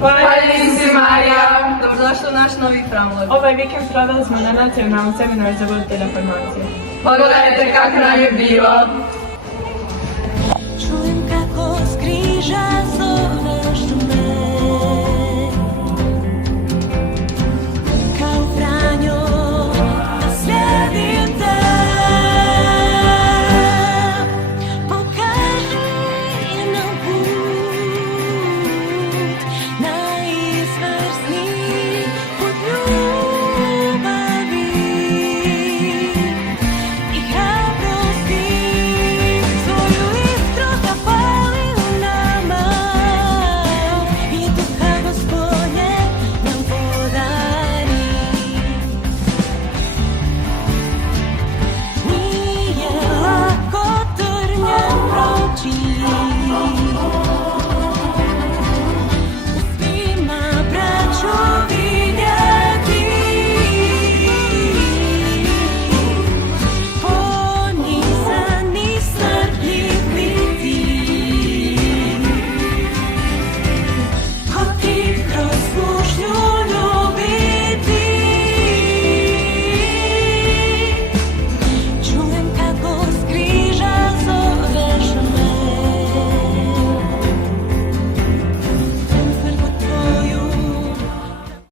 Hvala Isusi Marija! Dobrodošla u naš novi hramlog. Ovaj vikend proveli smo na nacionalnom seminaru za voditelja formacije. Pogledajte kako nam je bilo! Čujem kako s križa zoveš me, kao Franjo da slijedim te. Pokaži nam put, najizvrsniji put ljubavi i hrabrosti. Svoju iskru zapali u nama i duha Gospodnje nam podari. Nije lako trnjem proći,